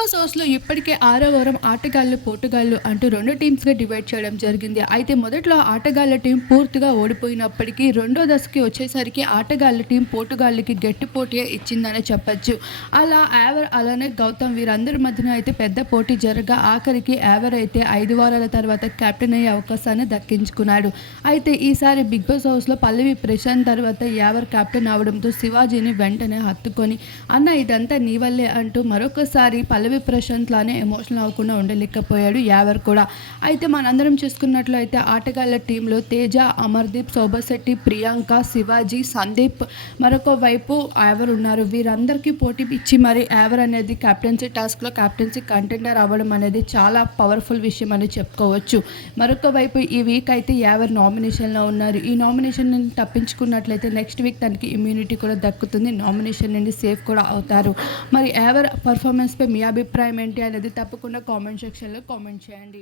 Boss హౌస్లో ఇప్పటికే ఆరో వారం ఆటగాళ్ళు పోటుగాళ్ళు అంటూ రెండు టీమ్స్గా డివైడ్ చేయడం జరిగింది. అయితే మొదట్లో ఆటగాళ్ళ టీం పూర్తిగా ఓడిపోయినప్పటికీ రెండో దశకి వచ్చేసరికి ఆటగాళ్ళ టీం పోటుగాళ్ళకి గట్టి పోటీ ఇచ్చిందనే చెప్పొచ్చు. అలా యావర్ అలానే గౌతమ్ వీరందరి మధ్యన అయితే పెద్ద పోటీ జరగా ఆఖరికి యావర్ అయితే ఐదు వారాల తర్వాత కెప్టెన్ అయ్యే అవకాశాన్ని దక్కించుకున్నాడు. అయితే ఈసారి బిగ్ బాస్ హౌస్లో పల్లవి ప్రశాంత్ తర్వాత యావర్ కెప్టెన్ అవడంతో శివాజీని వెంటనే హత్తుకొని అన్న ఇదంతా నీ వల్లే అంటూ మరొకసారి పల్లవి ప్రశాంత్ లానే ఎమోషనల్ అవ్వకుండా ఉండలేకపోయాడు యావర్ కూడా. అయితే మనందరం చూసుకున్నట్లయితే ఆటగాళ్ళ టీంలో తేజ అమర్దీప్ శోభశెట్టి ప్రియాంక శివాజీ సందీప్ మరొక వైపు యావర్ ఉన్నారు. వీరందరికీ పోటీ ఇచ్చి మరి యావర్ అనేది కెప్టెన్సీ టాస్క్లో కెప్టెన్సీ కంటెండర్ అవ్వడం అనేది చాలా పవర్ఫుల్ విషయం అని చెప్పుకోవచ్చు. మరొక వైపు ఈ వీక్ అయితే యావర్ నామినేషన్లో ఉన్నారు. ఈ నామినేషన్ నుండి తప్పించుకున్నట్లయితే నెక్స్ట్ వీక్ తనకి ఇమ్యూనిటీ కూడా దక్కుతుంది. నామినేషన్ నుండి సేఫ్ కూడా అవుతారు. మరి ఎవర్ పర్ఫార్మెన్స్పై మియాబి అభిప్రాయం ఏంటి అనేది తప్పకుండా కామెంట్ సెక్షన్లో కామెంట్ చేయండి.